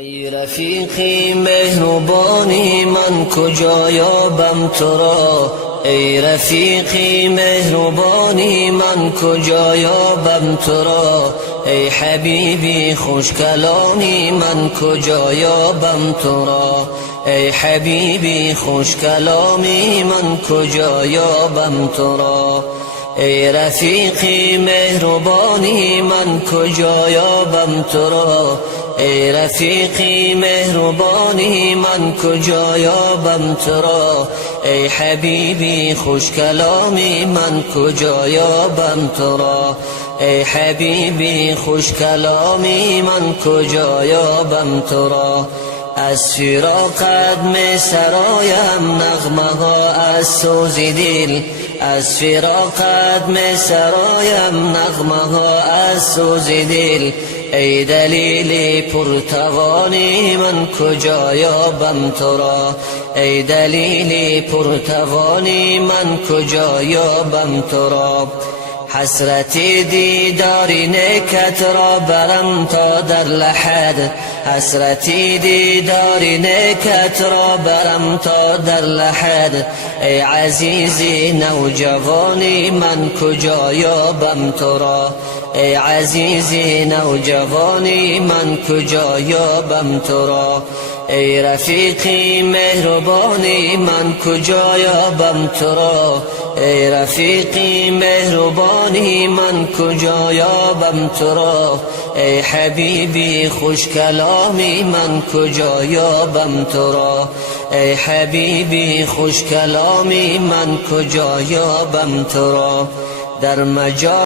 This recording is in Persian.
ای رفیقی مهربانی من کجا یابم تو را، ای رفیقی مهربانی من کجا یابم تو را، ای حبیبی خوش کلامی من کجا یابم تو را، ای حبیبی خوش کلامی من کجا یابم تو را، ای رفیقی مهربانی من کجا یابم تو را، ای رفیقی مهربانی من کجا یابم تو را، ای حبیبی خوش کلامی من کجا یابم تو را، ای حبیبی خوش کلامی من کجا یابم تو را. از فراقت می سرایم نغمه ها از سوز دل، از فراقت می سرایم نغمه ها از سوز دل، ای دلیل پرتوانی من کجا یابم تو را، ای دلیل پرتوانی من کجا یابم تو را. حسرت دیدار نیکت را برم تا در لحد، حسرت دیدار نیکت را برم تا در لحد، ای عزیزی نوجوانی من کجا یابم تو را، ای عزیزی نوجوانی من کجا یابم تو را. ای رفیقی مهربانی من کجا یابم تو را، ای رفیقی مهربانی من کجا یابم تو را، ای حبیبی خوش کلامی من کجا یابم تو را، ای حبیبی خوش کلامی من کجا یابم تو را. در مجال